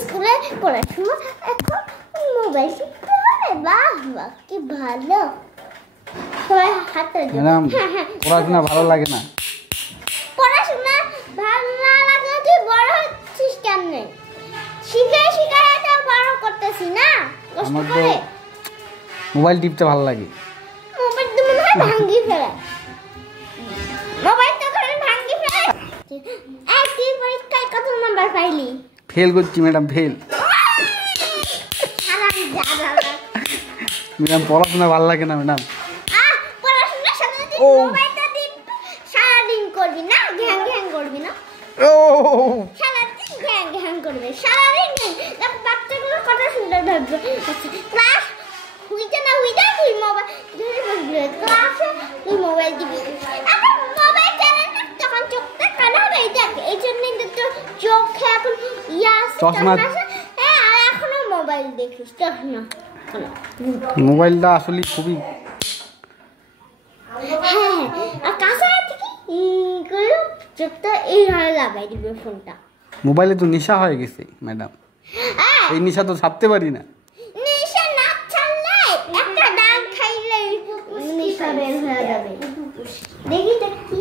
স্কুলে পড়াশোনা এখন মোবাইল শিখতে হয়। বাহ বাহ, কি ভালো। সবাই হাতে ম্যাডাম পড়াশোনা ভালো লাগে না? পড়াশোনা ভালো না লাগলে তুই বড় হচ্ছিস কেমনে? শিখে শিখে তো বড় করতেছি না, কষ্ট আমার তো করে। মোবাইল টিপতে ভালো লাগে। মোবাইল তো মনে হয় ভাঙ্গি ফেলে। মোবাইল তো করে ভাঙ্গি ফেলে। এই তুই পরীক্ষায় কত নাম্বার পাইলি? ফেল করছি ম্যাডাম, ফেল। আরাম যা। ম্যাডাম পড়াশোনা ভালো লাগে না ম্যাডাম। পড়াশোনার সাথে তুই ও। মোবাইলটা দিন সারাদিন করবি না, ঘ্যাং ঘ্যাং করবি না? ও সারাদিন ঘ্যাং ঘ্যাং করবে, সারাদিন ঘ্যাং। বাচ্চাগুলো কত সুন্দর ভাববে। ক্লাস হইতে না হইতে তুই মোবাইল ধরে বসবি, ক্লাসে তুই মোবাইল দিবি। এখন মোবাইল চালালে না তখন চোখটা কানা হবে। এই জন্যই তো চোখে এখন চশমা। হ্যাঁ, আর এখনো মোবাইল দেখিস চশমা। মোবাইলটা আসলে খুবই। হ্যাঁ, আর কাছে থেকে করে চোখটা এইভাবে লাগাই দিবে ফোনটা। মোবাইলে তো নেশা হয়ে গেছে ম্যাডাম, এই নেশা তো ছাড়তে পারি না। নেশা না ছাড়লে একটা ডাল খাইলে নেশা বের হয়ে যাবে। দেখি দেখি